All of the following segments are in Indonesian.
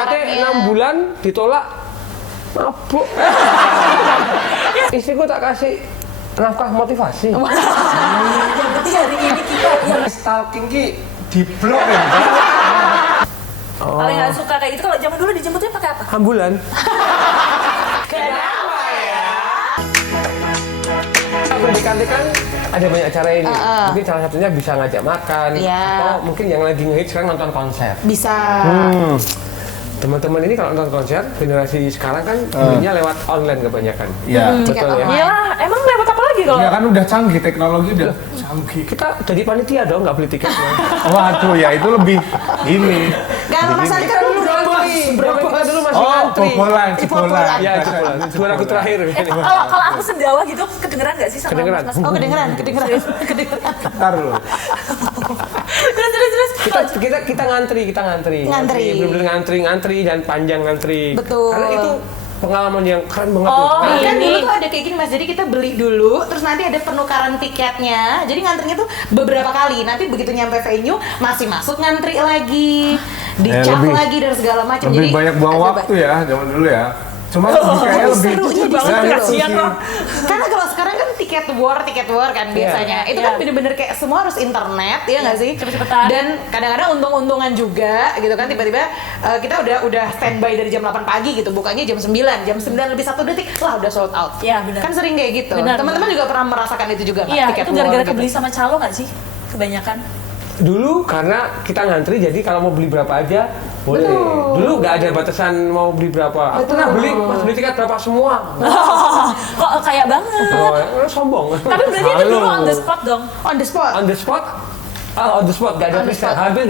PDKT 6 bulan ditolak, mabuk. Istriku tak kasih nafkah motivasi. Yang penting hari ini kita yang Stalking ki di blok ya, Mbak. paling nggak suka kayak gitu. Kalau zaman dulu dijemputnya pakai apa? Ambulan. Kenapa ya? PDKT kan ada banyak cara ini. Mungkin salah satunya bisa ngajak makan, Iya. atau mungkin yang lagi ngehits sekarang nonton konser. Bisa. Teman-teman ini kalau nonton konser, generasi sekarang kan belinya lewat online kebanyakan. Iya. Betul ya. Iyalah, emang lewat apa lagi kalau? Ya kan udah canggih, teknologi udah canggih. Kita jadi panitia dong, nggak beli tiket. Waduh, ya itu lebih ini. Kalau Mas Andi kan dulu Berapa dulu masih Oh, ngantri. bobolan, jebolan. Ya, jebolan. 2 lagu terakhir. Kalau aku sendawa gitu kedengeran nggak sih sama Kedengeran. Mas? Oh, kedengeran. Ntar loh. Terus. Kita ngantri. Ngantri. Bener-bener ngantri dan panjang ngantri. Betul. Karena itu pengalaman yang keren banget. Oh, loh. Kan ini. dulu tuh ada kayak gini Mas, jadi kita beli dulu, terus nanti ada penukaran tiketnya. Jadi ngantrinya tuh beberapa kali. Nanti begitu nyampe venue masih masuk ngantri lagi, dicap lebih- lagi dan segala macam. Lebih banyak buang ada waktu ya zaman dulu ya. Cuma kayaknya lebih serunya di Ya, situ itu loh. sih. Kasian loh. Karena kalau sekarang kan tiket war kan biasanya. Itu kan Iya. bener-bener kayak semua harus internet, ya nggak sih? Cepet-cepetan. Dan kadang-kadang untung-untungan juga gitu kan, tiba-tiba kita udah standby dari jam 8 pagi gitu, bukanya jam 9 lebih 1 detik lah udah sold out. Iya, benar. Kan sering kayak gitu. Benar, Teman-teman juga pernah merasakan itu juga nggak? Iya, Tiket itu gara-gara war gitu. kebeli sama calo nggak sih? Kebanyakan. Dulu karena kita ngantri, jadi kalau mau beli berapa aja boleh. Betul. Dulu nggak ada batasan mau beli berapa. Aku pernah beli, mas beli tiket berapa semua. Kok kayak banget. Oh, sombong. Tapi berarti itu dulu on the spot dong. On the spot. On the spot? On the spot, nggak ada On the presale. spot. Hampir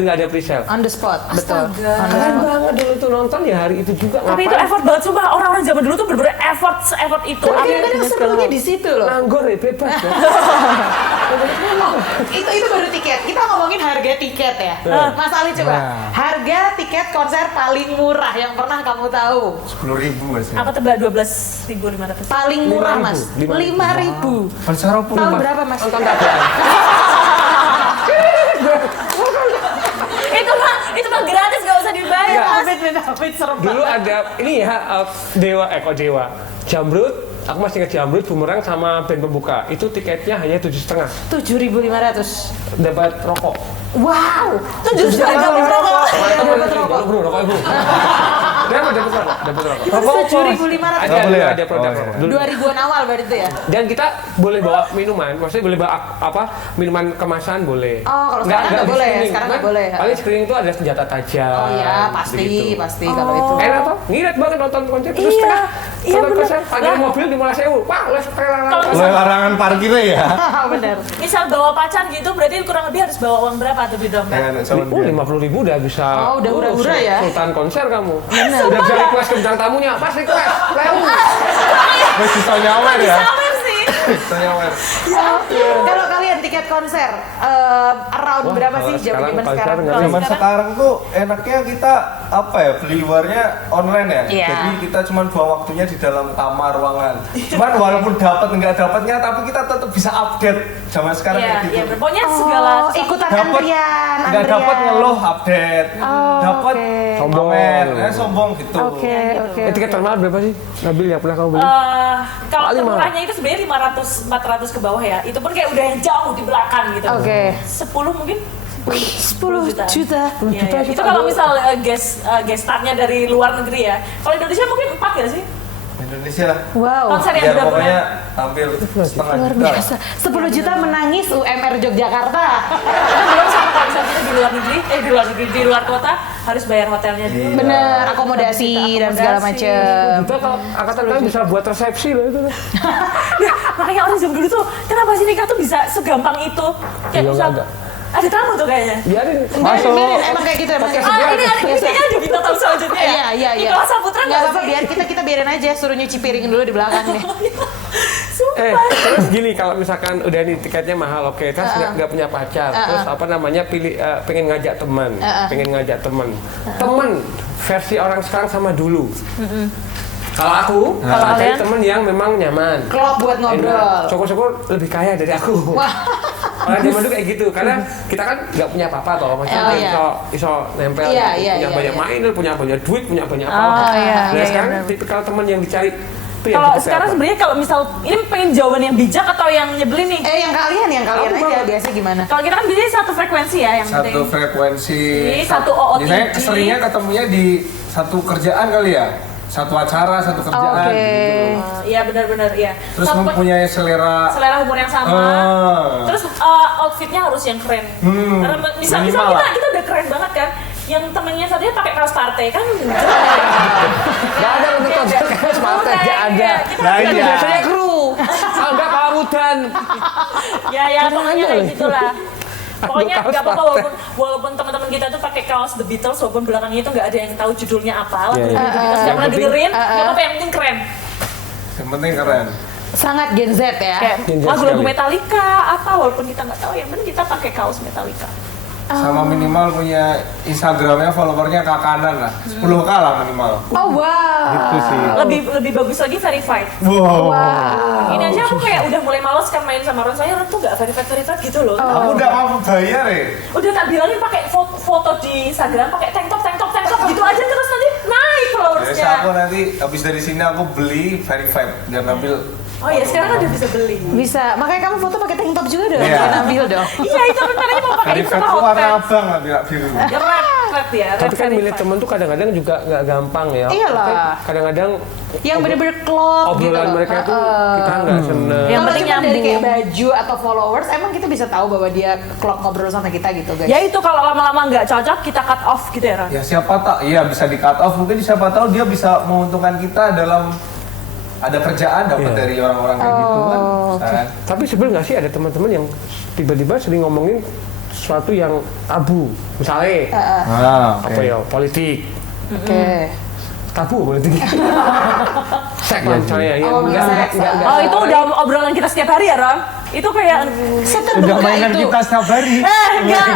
nggak ada presale. On the spot, betul. Astaga. On the Keren spot. banget dulu tuh nonton ya hari itu juga. Tapi itu effort banget, sumpah. Orang-orang zaman dulu tuh bener-bener effort itu. Tapi kadang-kadang serunya di situ loh. Nganggur ya, bebas ya. Itu baru tiket. Kita ngomongin harga tiket ya. Mas Ali coba. Nah. Harga tiket konser paling murah yang pernah kamu tahu. 10.000 Mas. Aku tebak 12.500. Paling murah Mas. 5.000. 5.000. Pasar apa Tahun Mas? berapa Mas? Nonton tabrakan. itu mah gratis, gak usah dibayar. Iya. David serem Dulu ada ini ya Dewa. Jamrut. Aku masih ingat Jamrut, Bumerang sama band pembuka. Itu tiketnya hanya 7,5. 7.500. Dapat rokok. Wow. 7.500 dapat rokok. Dapat rokok. Rokok ibu. Dapat rokok. Rokok 7.500. Ada, boleh ya? ada produk Oh, iya. rokok. Dulu. 2000-an awal berarti itu ya. Dan kita boleh bawa minuman, maksudnya boleh bawa minuman kemasan boleh. Oh, kalau sekarang nggak di boleh ya? screening. Sekarang nggak Kan boleh. Paling screening itu ada senjata tajam. Oh iya, pasti kalau itu. Enak toh? Ngirit banget nonton konser terus Iya, setengah. iya Nonton bener. konser, pakai Lah. mobil di Mola Sewu. Wah, les Kalau Oleh larangan parkirnya ya. Benar. Misal bawa pacar gitu, berarti kurang lebih harus bawa uang berapa tuh di dompet? Jangan sama dia. 50.000 udah bisa. Oh, udah hura-hura ya. Sultan konser kamu. Udah bisa request ke bintang tamunya. Pas request, lewu. Wes bisa nyawer ya. Sawer sih. Bisa nyawer. Kalau kalian tiket konser around Wah, berapa kalau sih sekarang zaman konser sekarang? nggak Kalau Zaman sekarang tuh enaknya kita apa ya, beli luarnya online ya. Iya. Jadi kita cuma buang waktunya di dalam kamar ruangan. Cuman walaupun dapat nggak dapatnya, tapi kita tetap bisa update zaman sekarang Iya, kayak gitu. iya. Pokoknya segala Oh, ikutan Dapat antrian. nggak dapat ngeluh update. Oh, Dapat oke. Sombong. pamer, sombong gitu. Oke, oke. Tiket termahal berapa sih? Nabil yang pernah kamu beli? kalau Paling mahal. termurahnya itu sebenarnya 500-400 ke bawah ya. Itu pun kayak udah yang jauh di belakang gitu. Oke. 10 mungkin. 10 juta. Iya, iya. Itu kalau misal guest starnya dari luar negeri ya. Kalau Indonesia mungkin 4 ya sih? Indonesia lah. Wow. Konser yang Biar udah pokoknya pernah. tampil setengah Luar juta. biasa. 10 juta menangis UMR Yogyakarta. Itu belum sama kalau misalnya kita di luar negeri, di luar kota harus bayar hotelnya dulu. Iya. Bener, akomodasi dan segala Akomodasi. macem. Kita kalau angkatan kalian bisa buat resepsi loh itu. Ya, makanya orang zaman dulu tuh kenapa sih nikah tuh bisa segampang itu? Kayak Iya, misal nggak ada tamu tuh kayaknya. Biarin. Masuk. Biarin, emang kayak gitu emang. Ini kayaknya ada bintang tamu selanjutnya ya. Iya. Nicholas Saputra Nggak nggak apa-apa, sih? biar kita biarin aja, suruh nyuci piring dulu di belakang nih. Terus gini, kalau misalkan udah nih tiketnya mahal, oke, terus nggak punya pacar, terus apa namanya pengen ngajak teman, teman versi orang sekarang sama dulu. Kalau aku, Kalau cari kalian? temen yang memang nyaman. Klop buat ngobrol. Syukur-syukur lebih kaya dari aku. Wah, Orang zaman dulu kayak gitu, karena kita kan nggak punya apa-apa toh, maksudnya iso nempel, punya banyak mainan, punya banyak duit, punya banyak apa. Nah sekarang tipikal teman yang dicari. Kalau sekarang sebenarnya kalau misal ini pengen jawaban yang bijak atau yang nyebelin nih? Yang kalian aja biasa gimana? Kalau kita kan biasanya satu frekuensi ya yang penting. Satu frekuensi. Satu OOTG. Biasanya seringnya ketemunya di satu kerjaan kali ya. Satu acara, satu kerjaan gitu. Iya benar-benar ya. Terus mempunyai selera humor yang sama. Terus outfitnya harus yang keren. Karena misal kita udah keren banget kan. Yang temennya satunya pakai kaos partai kan nggak ada untuk kaos partai, nggak ada. Nah ini biasanya kru, nggak pelabutan. ya pokoknya kayak gitulah. Pokoknya nggak apa-apa walaupun teman-teman kita tuh pakai kaos The Beatles, walaupun belakangnya itu nggak ada yang tahu judulnya apa, lagu The Beatles nggak pernah dengerin, nggak apa-apa, yang penting keren. Yang penting keren. Sangat Gen Z ya. Kayak lagu-lagu Metallica apa, walaupun kita nggak tahu, yang penting kita pakai kaos Metallica. Sama minimal punya Instagramnya followernya kakanan lah, 10K lah minimal. Oh wow. Gitu sih. Lebih bagus lagi verified. Wow. Ini aja aku kayak udah mulai males kan main sama Ron, soalnya Ron tuh nggak verified gitu loh. Aku udah mampu bayar ya. Udah tak bilangin pakai foto di Instagram, pakai tank top gitu aja terus nanti naik followersnya. Biasa aku nanti habis dari sini aku beli verified biar ngambil. Oh iya, sekarang udah bisa beli. Bisa, makanya kamu foto pakai tank top juga dong, ambil dong. Iya, itu rencananya mau pakai itu sama warna hotpants. abang lah biru. Ya red ya. Tapi kan milih temen tuh kadang-kadang juga nggak gampang ya. Iyalah. Kadang-kadang Yang bener-bener klop gitu obrolan loh. mereka tuh kita nggak seneng. Yang Kalau penting cuma dari nyambung. kayak baju atau followers, emang kita bisa tahu bahwa dia klop ngobrol sama kita gitu guys. Ya itu kalau lama-lama nggak cocok kita cut off gitu ya Ron. Ya siapa tak, iya bisa di cut off, mungkin siapa tahu dia bisa menguntungkan kita dalam ada kerjaan dapat dari orang-orang kayak gitu kan. Okay. Tapi sebel nggak sih ada teman-teman yang tiba-tiba sering ngomongin sesuatu yang tabu, misalnya apa ya, politik. Oke. Tabu politik. Seks misalnya ya. Oh itu udah obrolan kita setiap hari ya Ron? Itu kayak Udah mainan kita setiap hari. enggak.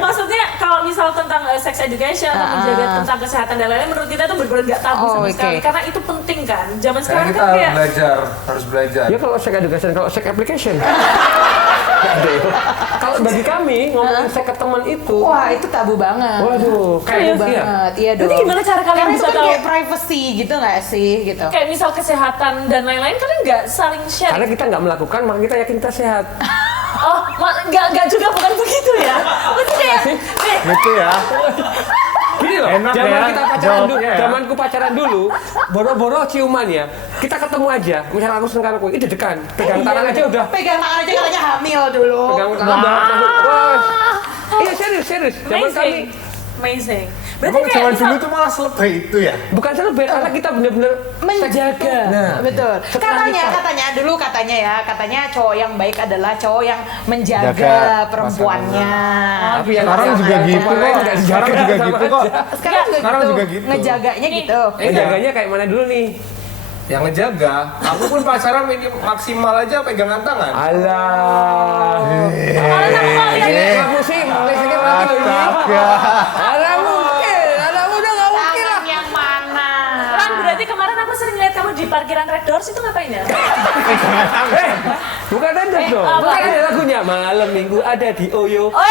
Maksudnya kalau misal tentang sex education atau menjaga tentang kesehatan dan lain-lain, menurut kita itu benar-benar nggak tabu sama sekali karena itu penting kan. Zaman Karena sekarang kita kan kayak harus belajar. Ya kalau sex education, kalau sex application. Nggak ada ya. Kalau bagi kami ngomongin seks ke teman itu, Wah itu tabu banget. waduh, kayak banget, iya dong. Jadi gimana cara kalian Karena bisa itu kan tahu? kayak privacy gitu nggak sih gitu. Kayak misal kesehatan dan lain-lain kalian nggak saling share. karena kita nggak melakukan, maka kita yakin kita sehat. Oh, nggak juga bukan begitu ya. Maksudnya kayak Gitu ya. Gini loh, Enak zaman ya, kita pacaran dulu, jawabnya ya. zamanku pacaran dulu, boro-boro ciuman ya. Kita ketemu aja, misalnya aku seneng aku, itu dekan, pegang tangan aja udah. Pegang tangan aja katanya hamil dulu. Pegang tangan udah masuk. Wah. Iya serius. Zaman kami amazing. Emang Berarti zaman kayak dulu misal, tuh malah selebay itu ya? bukan selebay, karena kita bener-bener Menjaga. Nah, Betul. setelah Katanya cowok yang baik adalah cowok yang menjaga Jaga perempuannya. Tapi yang Sekarang juga gitu kok. nggak dijaga Sekarang juga sama gitu kok. Sekarang juga gitu. Ngejaganya Nih. gitu. jaganya kayak mana dulu nih? Yang ngejaga, aku pun pacaran maksimal aja pegangan tangan. Alah. kalian aku nggak lihat ya. Nggak pusing, listriknya mati loh ini. Alah mungkin, anak muda nggak mungkin lah. Tangan yang mana? Ran, berarti kemarin aku sering lihat kamu di parkiran Red Doors itu ngapain ya? Bukan Dandas dong, apa? bukan ada lagunya. Malam minggu ada di Oyo. Oh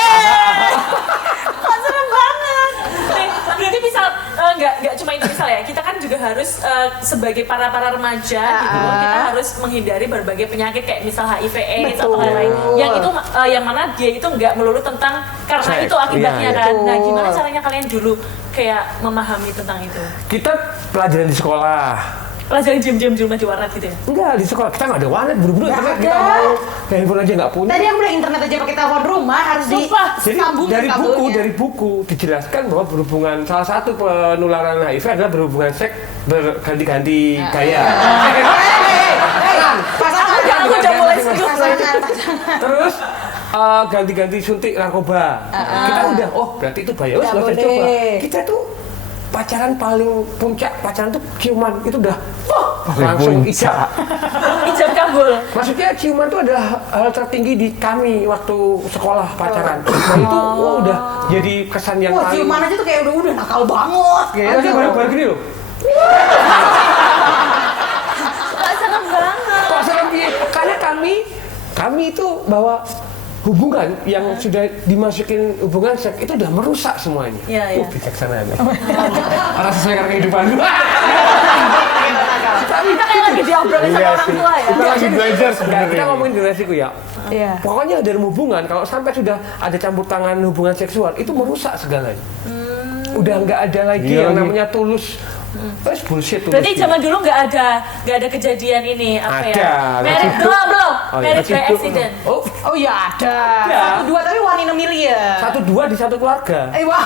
kok serem banget. Nih, berarti misal nggak cuma itu misal ya, kita kan juga harus sebagai para remaja gitu, kita harus menghindari berbagai penyakit kayak misal HIV/AIDS atau lain-lain. Yang itu yang mana dia itu nggak melulu tentang karena Seks, itu akibatnya iya, kan. Nah, betul. gimana caranya kalian dulu kayak memahami tentang itu? Kita pelajaran di sekolah. Pelajaran diam-diam di rumah di warnet gitu ya? Enggak, di sekolah kita nggak ada warnet, buru-buru Nggak internet ada. kita mau handphone aja nggak punya. Tadi yang udah internet aja pakai telepon rumah harus Sumpah. Jadi disambung dari buku dijelaskan bahwa berhubungan salah satu penularan HIV adalah berhubungan seks berganti-ganti gaya. pasangan Aku udah mulai seduh. Terus ganti-ganti suntik narkoba. Kita udah, oh berarti itu bahaya, Nggak nggak usah boleh. coba. Kita tuh pacaran paling puncak, pacaran tuh ciuman itu udah langsung ijab. Ijab kabul. Maksudnya ciuman itu adalah hal tertinggi di kami waktu sekolah pacaran. Nah itu udah jadi kesan yang Wah paling. ciuman aja tuh kayak udah nakal banget Ada gitu. baru gini loh. Kok serem banget. Kok serem gini? Karena kami itu bawa hubungan yang sudah dimasukin hubungan seks itu udah merusak semuanya. Iya. Bijaksana nih. Harus sesuaikan kehidupan. Kita kayak lagi diobrolin sama orang tua ya. Kita lagi belajar Kita sebenarnya. ngomongin generasiku ya. Iya. Pokoknya dalam hubungan kalau sampai sudah ada campur tangan hubungan seksual itu merusak segalanya. Udah nggak ada lagi yang namanya tulus. Terus bullshit tulus. Berarti zaman dulu nggak ada kejadian ini apa ya? Ada. Married belum. Oh, ya. Married by accident. Oh ya ada. Satu dua tapi one in a million. 1-2 di satu keluarga. Wah.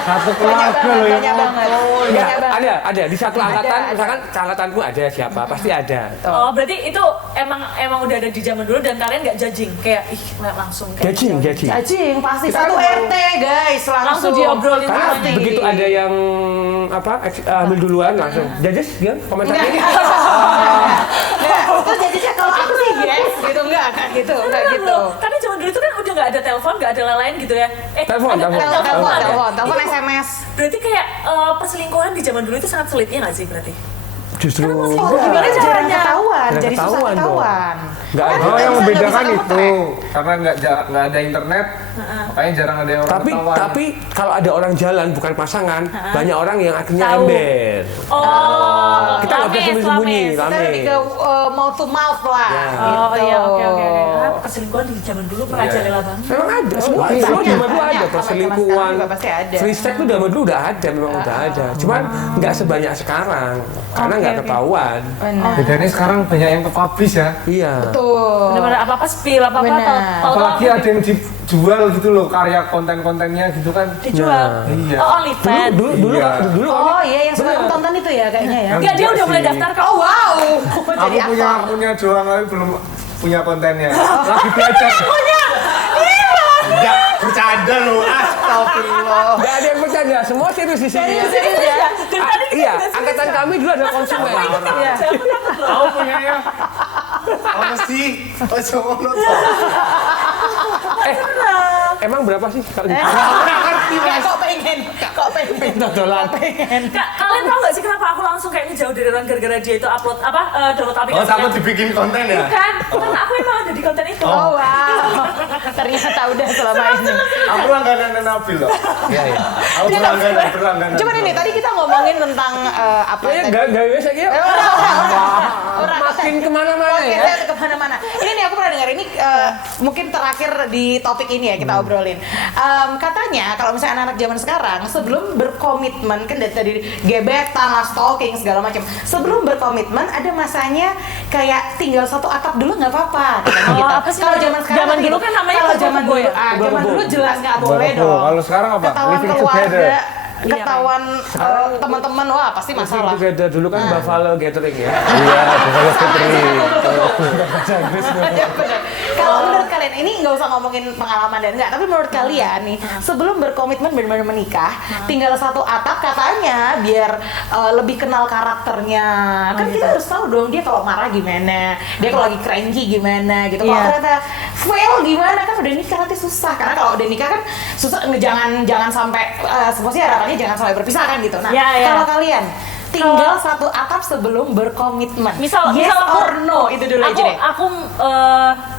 Satu keluarga loh yang Banyak banget. Enggak, Banyak banget. ada di satu angkatan, Ada. misalkan angkatanku ada siapa, pasti ada. Oh, berarti itu emang udah ada di zaman dulu dan kalian nggak judging kayak langsung kayak Judging. Cacing pasti Kita satu kan RT guys langsung diobrolin Karena semuanya. begitu ada yang ambil duluan langsung. Judges dia komentarnya ini. Terus jadinya kalau aku sih yes gitu enggak gitu enggak Bener gitu. loh. Tapi zaman dulu itu kan udah nggak ada telepon, nggak ada lain gitu ya. Telepon. Telepon Itu- SMS. Berarti kayak perselingkuhan di zaman dulu itu sangat sulitnya nggak sih berarti? Justru Oh, gimana caranya Jarang ketahuan? Jadi susah ketahuan dong. ketahuan. Nggak ada. Oh, yang Bisa membedakan kamu itu track. karena nggak ada internet, makanya jarang ada yang orang ketahuan. tapi kalau ada orang jalan bukan pasangan, banyak orang yang akhirnya Tahu. ember. Oh, Kita nggak bisa sembunyi-sembunyi. Kita lebih ke mouth to mouth lah. Ya. Oh gitu. iya, oke. Ah, perselingkuhan di zaman dulu merajalela banget. Memang ada, semua iya. zaman dulu ada Banyak. Kalau perselingkuhan, zaman sekarang juga pasti ada. free sex itu zaman dulu udah ada, memang udah ada. Cuman nggak sebanyak sekarang, karena nggak oke. ketahuan. Benar. Bedanya sekarang banyak yang ke-publish ya. Iya. Tuh. Bener-bener apa-apa spill, apa-apa Bener. tahu-tahu Apalagi ada yang dijual gitu loh, karya konten-kontennya gitu kan. dijual. Iya. Oh, OnlyFans. Dulu Iya. kami Oh iya yang suka Bener. tonton itu ya kayaknya ya. Enggak, dia udah mulai sih. daftar ke Oh wow. Aku punya doang tapi belum punya kontennya. Lagi belajar. Enggak, bercanda loh. Astagfirullah. nggak ada yang bercanda, semua serius di sini. Serius ya? Dan tadi kita Iya, juga angkatan serius ya? kami dulu adalah konsumen. Iya. Aku takut loh. Aku punyanya. Apa sih? Oh, coba lo tau. Emang berapa sih kalau di Kok pengen? Kok pengen? dodolan? Kak, kalian tahu nggak sih kenapa aku langsung kayak ngejauh dari orang gara-gara dia itu upload download Oh, aplikasi? takut dibikin konten ya? Bukan, karena aku emang ada di konten itu. Oh wow. Ternyata udah selama ini. Aku langganan Nabil loh. Iya, iya. Aku berlangganan. Coba nih tadi kita ngomongin tentang apa Ya, tadi? nggak bisa gitu. Makin kemana-mana ya. Oke, saya kemana-mana. Ini nih aku pernah dengar ini mungkin terakhir di topik ini ya kita obrolin. Katanya kalau misalnya anak-anak zaman sekarang sebelum berkomitmen kan dari tadi gebetan, lah, stalking segala macam. Sebelum berkomitmen ada masanya kayak tinggal satu atap dulu nggak apa-apa. katanya gitu. apa sih? Kalau zaman sekarang Zaman dulu kan namanya kalau zaman kubu-kubu dulu, ya? zaman Kubu-kubu. dulu jelas nggak boleh Kubu-kubu. dong. Kalau sekarang apa? Ketahuan Living keluarga. together. Ketahuan teman-teman wah pasti masalah. Juga dulu kan Buffalo Gathering ya. Iya, bukan catering. Iya, bener. Kalau menurut kalian ini nggak usah ngomongin pengalaman dan enggak, tapi menurut kalian nih sebelum berkomitmen benar-benar menikah, tinggal satu atap katanya biar lebih kenal karakternya. Kan kita harus tahu dong dia kalau marah gimana, dia kalau lagi cranky gimana gitu. Kalau Iya. ternyata fail gimana kan udah nikah nanti susah. Karena kalau udah nikah kan susah jangan sampai sebenarnya harapannya jangan sampai berpisah kan gitu. Nah, Iya, iya. kalau kalian tinggal satu atap sebelum berkomitmen. Misal yes aku, or no itu dulu aja deh. Aku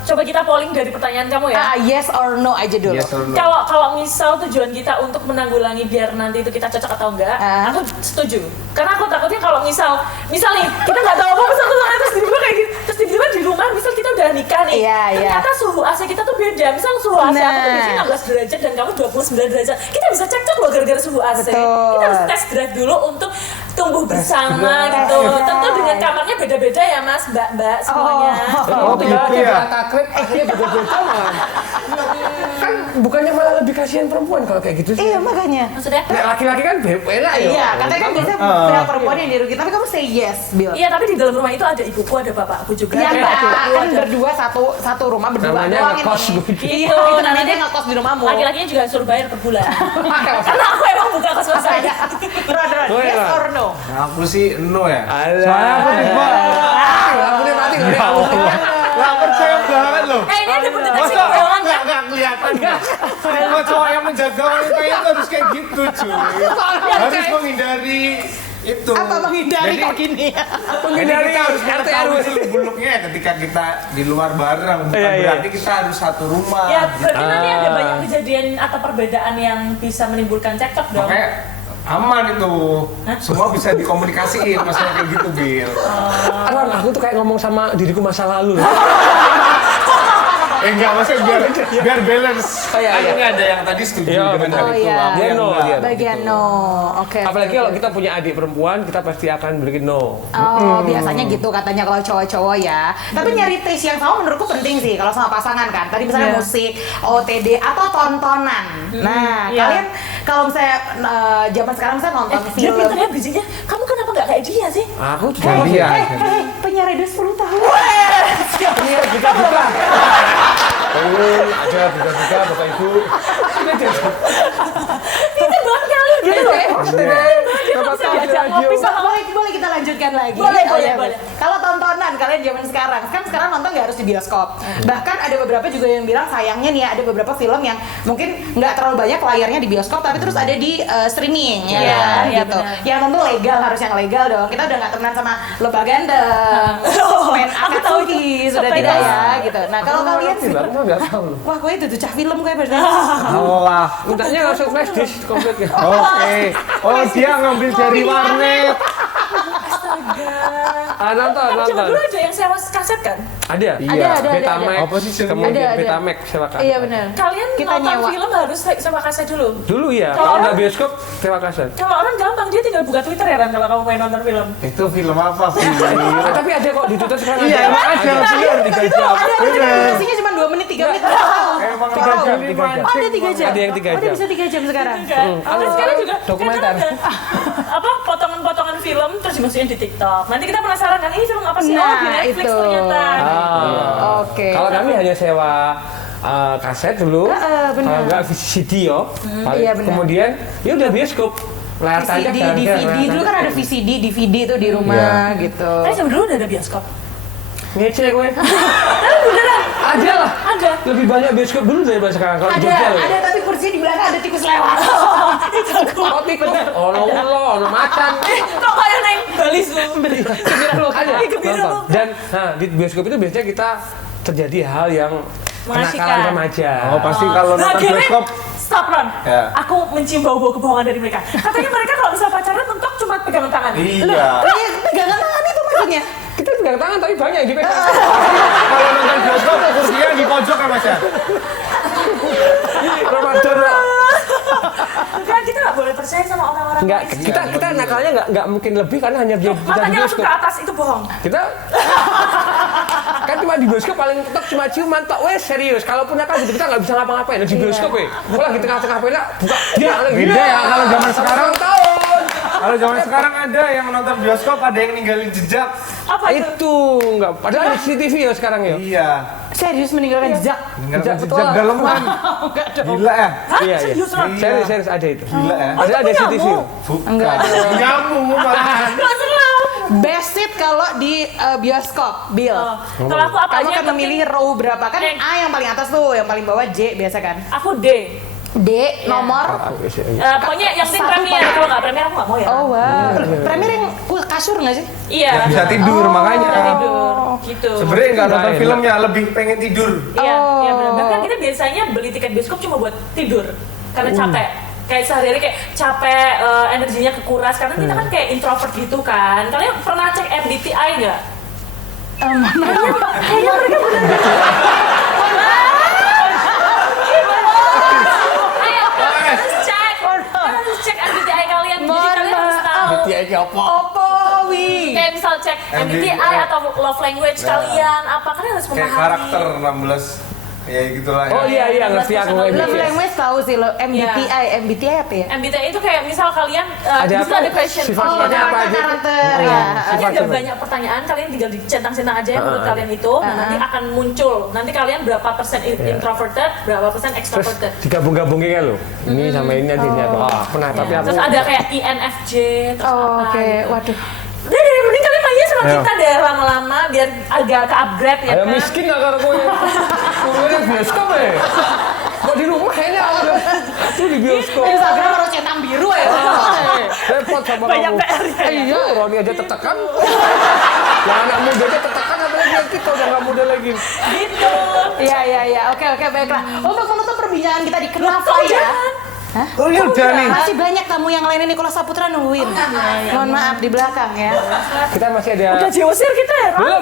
coba kita polling dari pertanyaan kamu ya. Yes or no aja dulu. Yes or no? Kalau misal tujuan kita untuk menanggulangi biar nanti itu kita cocok atau enggak, aku setuju. Karena aku takutnya kalau misal nih kita nggak tahu apa misal terus tiba-tiba kayak gitu, terus tiba-tiba di rumah misal kita udah nikah nih, Iya, iya. ternyata suhu AC kita tuh beda. Misal suhu AC aku tuh di sini Nah. 16 derajat dan kamu 29 derajat, kita bisa cekcok loh gara-gara suhu AC. Betul. Kita harus test drive dulu untuk tumbuh bersama gitu. Tentu dengan kamarnya beda-beda ya mas, mbak-mbak semuanya. Oh, gitu ya. Takrib akhirnya beda-beda malah. Kan bukannya malah lebih kasihan perempuan kalau kayak gitu sih. Iya makanya. Maksudnya? Nek laki-laki kan enak ya. Iya, katanya kan biasanya pihak perempuan yang dirugikan, tapi kamu say yes, Bill. Iya, tapi di dalam rumah itu ada ibuku, ada bapakku juga. Ya ada enggak, adikku, kan ada- berdua satu rumah berdua Namanya doang ngekos ini. gitu. Iya, Gitu, itu nah, namanya nanti ngekos di rumahmu. Laki-lakinya juga suruh bayar per bulan. Karena aku emang buka kos-kosan. Ron, Oh, yes iya. or no? Nah, aku sih no ya. Alah. Soalnya aku tipe Lampunya mati nggak ada lampu. nggak percaya banget loh. Ini ada deteksi Masa kebohongan ya? nggak kelihatan nggak? Semua cowok yang menjaga wanitanya itu harus kayak gitu cuy. Harus menghindari itu. Apa menghindari Jadi- kok gini? Jadi kita harus mengetahui seluk-beluknya ketika kita di luar bareng, bukan Iya, iya. berarti kita harus satu rumah. Ya, berarti nanti ada Ah. banyak kejadian atau perbedaan yang bisa menimbulkan cekcok dong. Makanya aman itu, semua bisa dikomunikasiin masalah kayak gitu, Bil. Aduh, aku tuh kayak ngomong sama diriku masa lalu. Enggak, maksudnya biar balance. Oh, iya, iya. Ini ada yang tadi setuju Iya, dengan benar. hal Oh, itu, iya. aku Dia yang no, enggak. dia. Bagian no. Oke. Apalagi kalau kita punya adik perempuan, kita pasti akan berikan no. Oh, biasanya gitu katanya kalau cowok-cowok ya. Tapi nyari taste yang sama menurutku penting sih kalau sama pasangan kan. Tadi misalnya Iya. musik, OTD atau tontonan. Nah, Iya. kalian kalau misalnya zaman sekarang saya nonton Dia film. pintar ya bridging-nya. Kamu kenapa nggak kayak dia sih? Aku juga Nah, dia. Penyiar radio 10 tahun. ini kita buka. Ada buka-buka Bapak Ibu. Itu buat kali gitu loh. Dia nggak bisa diajak ngopi sama Boleh kita lanjutkan lagi. Boleh, Oh, boleh, iya. boleh. Kalau tontonan kalian zaman sekarang, kan sekarang nonton nggak harus di bioskop. Bahkan ada beberapa juga yang bilang sayangnya nih ada beberapa film yang mungkin nggak terlalu banyak layarnya di bioskop, tapi terus ada di streaming ya Iya, kan, iya, gitu. benar. Yang tentu legal, harus yang legal dong. Kita udah nggak temenan sama Lebah Gandeng, Pen Aku tahu Akatsuki, itu. sudah Sampai tidak tahu. ya gitu. Nah kalau kalian Aku nggak tahu. wah gue itu tuh cah film gue berarti. Allah. Mintanya langsung flash disk komplit ya. Oke. Oh, dia ngambil dari warnet. Ah, nonton. Zaman dulu ada yang sewa kaset kan? Ada. Iya. Ada. Betamax. Apa sih sebenarnya? Kemudian Ada. Betamax sewa kaset. Iya benar. Kalian Kita nonton nyewa. film harus sewa kaset dulu. Dulu ya, Kalau kalau orang- nggak bioskop sewa kaset. Kalau orang gampang dia tinggal buka Twitter ya Ran kalau kamu pengen nonton film. Itu film apa, Bil? Tapi ada kok di Twitter sekarang. Iya, emang ada. Bener, 3 jam. Ada durasinya cuma 2 menit 3 menit. Emang Tiga ada jam, ini 3 jam. Ada 3 jam. Ada yang 3 Ada jam. bisa 3 jam sekarang. Kan? Terus sekarang juga Dokumenter. kan ada apa potongan-potongan film terus dimasukin di TikTok. Nanti kita penasaran kan ini film apa sih? Oh, di Nah, Netflix itu. ternyata. Oke. Kalau kami hanya sewa kaset dulu, benar. kalau nggak VCD yo. iya, benar. Kemudian ya udah bioskop. Layar tancap VCD, dan DVD dulu kan ada VCD, DVD itu di rumah gitu. Tapi sebelum dulu udah ada bioskop. Ngece gue. Beneran? Ada lah. Ada. Lebih banyak bioskop dulu daripada sekarang. Kalau di Jogja loh. Ada tapi kursinya di belakang ada tikus lewat. Oh, tikus. Ono ulo, ono macan. Kok kayak naik Bali Zoo? Ada. Gembira Nonton. lu. Dan di bioskop itu biasanya kita terjadi hal yang Mengasihkan. kenakalan remaja. Oh, pasti kalau Nah, nonton akhirnya- bioskop. Stop Ron. Ya. Aku mencium bau-bau kebohongan dari mereka. Katanya mereka kalau misal pacaran mentok cuma pegangan tangan. Iya. Iya, pegangan tangan itu maksudnya. Kita pegang tangan tapi banyak yang dipegang. Kalau nonton bioskop kursinya di pojok ya, Mas ya? Ramadan. Enggak, kita nggak boleh percaya sama orang-orang Enggak, lain. kita nakalnya enggak mungkin lebih karena hanya kita di Matanya langsung bioskop. ke atas itu bohong. Kita kan cuma di bioskop paling ketok cuma ciuman tok. Wes serius, kalaupun nakal gitu kita nggak bisa ngapa-ngapain di bioskop weh. Kalau di tengah-tengah pena buka dia Beda ya, kalau zaman sekarang tahun. Kalau zaman sekarang ada yang nonton bioskop, ada yang ninggalin jejak. Apa itu? Itu enggak, padahal ada CCTV ya sekarang ya. Iya. Serius meninggalkan jejak. Ninggalin jejak petualang. daleman. Gila ya? Hah? Iya, iya. Serius Ron? Serius ada itu. Gila ya? Ada CCTV. Bukan. Enggak ada. Nyamuk malahan. Nggak serem. Best seat kalau di bioskop, Bill. Kalau aku apa Kamu aja kan yang penting- memilih row berapa? Kan Yang- A yang paling atas tuh, yang paling bawah J biasa kan. Aku D. D nomor. Pokoknya yang penting Satu premier. paling- Kalau nggak premier aku nggak mau ya. Oh wow. Premier yang kasur nggak sih? Iya. Bisa tidur makanya. Tidur. Gitu. Sebenarnya nggak nonton Enak. filmnya, lebih pengen tidur. Iya, Oh. iya benar. Bahkan kita biasanya beli tiket bioskop cuma buat tidur karena capek. Kayak sehari-hari kayak capek, energinya kekuras karena kita kan kayak introvert gitu kan. Kalian pernah cek MBTI nggak? Kayaknya mereka benar. Ayo, harus cek. Harus cek MBTI kalian. Jadi kalian harus tahu. Dia apa? Opowi. Kayak misal cek MBTI atau love language kalian apa kalian harus Kayak memahami. karakter 16. Ya gitulah ya. Oh iya ngerti aku Love Love MBTI. language tahu sih lo MBTI apa ya? MBTI itu kayak misal kalian Ada di situ apa? ada question. Sifat-sifatnya Oh, apa aja? karakter Oh, ya. Nanti ada Sifat-sifat. banyak pertanyaan, kalian tinggal dicentang-centang aja ya menurut kalian itu. Nah, nanti akan muncul. Nanti kalian berapa persen introverted, berapa persen Terus extroverted. digabung-gabungin kan lo. Ini sama ini nanti ini atau pernah tapi aku. Terus ada kayak INFJ, terus Oh, apa oke. gitu. Waduh. Udah dari mending kalian mainnya sama Ayo. kita deh lama-lama biar agak ke upgrade ya Ayo kan. miskin gak karo kowe. Kowe bioskop ya. Kok di rumah ini aku tuh di bioskop. Instagram harus centang biru ya. Repot sama Banyak kamu. PR-nya. Iya, Roni aja tertekan. Yang anak muda aja tertekan, apalagi yang kita udah nggak muda lagi. Gitu. Iya. Oke, baiklah. Untuk menutup perbincangan kita di Kenapa ya? Hah? Oh ya udah nih. Masih banyak tamu yang lainnya Nicholas Saputra nungguin. Mohon maaf di belakang ya. Kita masih ada. Udah diusir kita ya, Ron? Belum.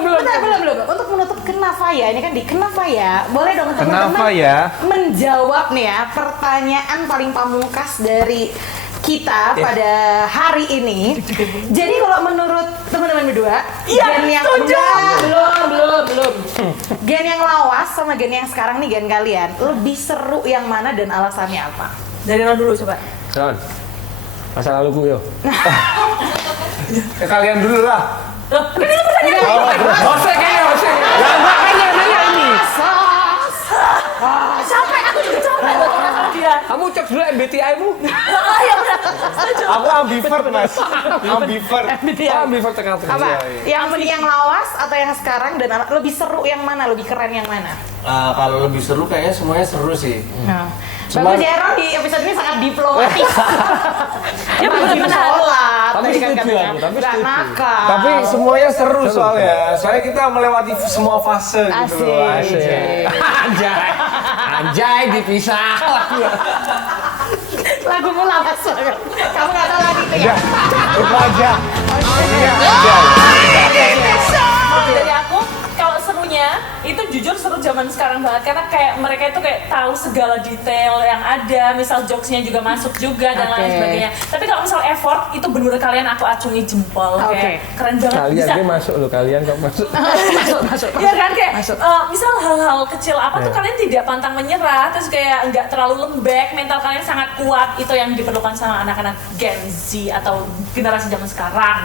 Belum. Untuk menutup Kenapa ya? Ini kan di Kenapa ya? Boleh dong teman-teman Kenapa ya? menjawab nih ya pertanyaan paling pamungkas dari kita pada hari ini. Jadi kalau menurut teman-teman berdua, Iya, gen yang setuju. belum. Gen yang lawas sama gen yang sekarang nih gen kalian lebih seru yang mana dan alasannya apa? Dari Ron dulu coba. Ron, masa laluku yo. Kalian dulu lah. Loh, kan itu pertanyaan. Hose kayaknya, hose. Lah makanya nanya ini. Capek, aku juga capek buat orang sama dia. Kamu cek dulu MBTI-mu. Oh iya benar. Setuju. Aku ambivert mas. Ambivert. Ah, before tengah-tengah. Apa? Iya. Yang lawas atau yang sekarang dan lebih seru yang mana? Lebih keren yang mana? Kalau lebih seru kayaknya semuanya seru sih. Nah, Cuma- bagus ya Ron di episode ini sangat diplomatis. Ya benar-benar. sholat, Tapi tadi kan setuju katanya. aku, tapi Nggak setuju. nakal. Tapi semuanya seru soalnya. Soalnya kita melewati semua fase gitu loh. Asik. Anjay dipisah. Lagumu lawas banget. Kamu nggak tahu lagi itu ya? Itu aja. Iya. Dari aku, kalau serunya itu jujur seru zaman sekarang banget karena kayak mereka itu kayak tahu segala detail yang ada, misal jokesnya juga masuk juga dan lain Oke. sebagainya. Tapi kalau misal effort itu bener-bener kalian aku acungi jempol Oke. kayak keren banget Kalian bisa. dia masuk loh, kalian kok masuk. Masuk. Iya kan kayak Masuk. misal hal-hal kecil apa tuh Iya. kalian tidak pantang menyerah terus kayak nggak terlalu lembek, mental kalian sangat kuat, itu yang diperlukan sama anak-anak Gen Z atau generasi zaman sekarang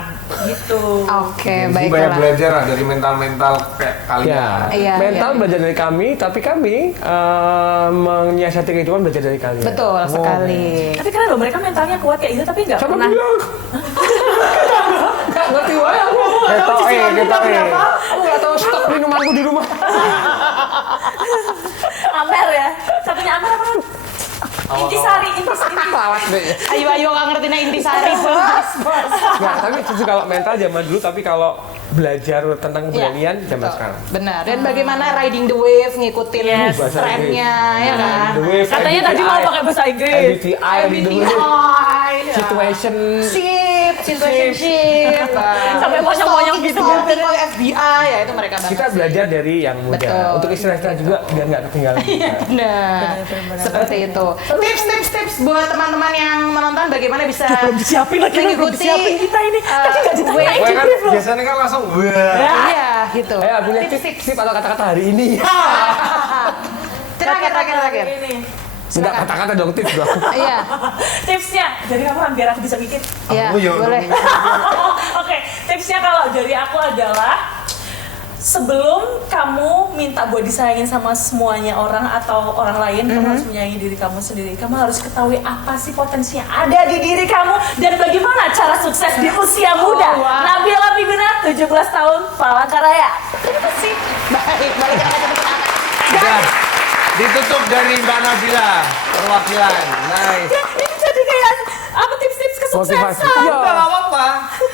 gitu. Oke, Jadi banyak baiklah. belajar lah dari mental-mental kayak kalian. Ya, Iya, mental iya. belajar dari kami, tapi kami menyiasati kehidupan belajar dari kalian. Betul sekali. Tapi keren loh, mereka mentalnya kuat kayak gitu tapi nggak Siapa pernah bilang? Gak ngerti wae aku. Kita Aku gak tahu stok minumanku di rumah. Amer ya. Satunya Amer apa? Intisari. Lawas deh. Ayo nggak ngerti intisari bos. Nggak, tapi justru kalau mental zaman dulu, tapi kalau belajar tentang keberanian zaman betul. sekarang. Benar. Dan bagaimana riding the wave, ngikutin Yes. Bahasa trennya, ya kan? The wave, Katanya tadi mau pakai bahasa Inggris. MBTI, the wave, situation. Situationship. Sampai monyong-monyong gitu. Stalking oleh FBI, ya itu mereka banget. Kita belajar dari yang muda. Betul. Untuk istilah-istilah juga biar nggak ketinggalan. Benar. Seperti itu. Tips buat teman-teman yang menonton bagaimana bisa Belum disiapin lagi, belum mengikuti disiapin kita ini. Tadi nggak ditanyain Gue di kan brief loh. biasanya kan langsung wah. Iya, gitu. Ayo punya tip atau kata-kata hari ini. Terakhir. Ini. Enggak kata-kata dong, tips dong. Iya. Tipsnya dari kamu biar aku bisa mikir. Iya, Aku yuk. boleh. Oke, tipsnya kalau dari aku adalah sebelum kamu minta buat disayangin sama semuanya orang atau orang lain, kamu harus menyayangi diri kamu sendiri. Kamu harus ketahui apa sih potensi yang ada di diri kamu dan bagaimana cara sukses di usia muda. wow. Nabila Bibina, 17 tahun, Palangkaraya. Itu sih. Baik, balik ke Udah. Ditutup dari Mbak Nabila perwakilan. Nice. Ya, ini jadi kayak apa tips-tips kesuksesan. Motivasi. Iya. Udah nggak apa-apa.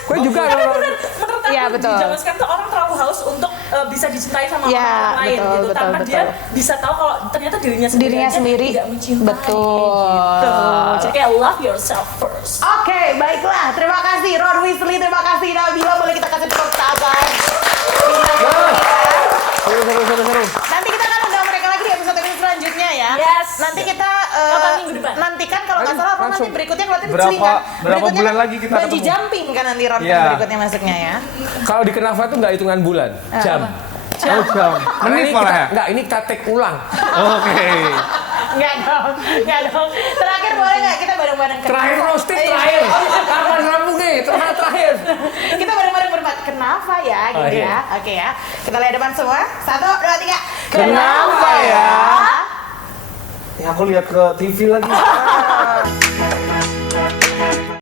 Gue juga Tapi bener, menurut aku Iya, betul. di zaman sekarang tuh orang terlalu haus untuk bisa dicintai sama Iya, orang lain betul, gitu, betul, tanpa betul. dia bisa tahu kalau ternyata dirinya sendiri aja tidak mencintai. Betul. Gitu. Jadi kayak love yourself first. Oke, baiklah. Terima kasih Ron Weasley, terima kasih Nabila. Boleh kita kasih tepuk tangan. seru. Nanti kita akan undang mereka lagi di episode selanjutnya ya. Yes. Nanti kita Kapan minggu depan? nantikan kalau nggak salah Ron nanti Langsung. berikutnya ngeliatin Berapa- celingan. berapa Berikutnya bulan kan lagi kita bungee ketemu? jumping kan nanti Ron Iya. berikutnya masuknya ya. Kalau di Kenapa tuh nggak hitungan bulan, jam. Oh, jam. Karena Menit ini malah kita, ya? nggak, ini kita take ulang. Oke. Enggak dong. Terakhir boleh nggak kita bareng-bareng Terakhir roasting, terakhir. Kapan ramu nih? Terakhir. Kita bareng-bareng berempat. Kenapa ya? Gitu Oh, iya. ya. Oke ya. Kita lihat depan semua. 1, 2, 3. Kenapa ya? Ya aku lihat ke TV lagi.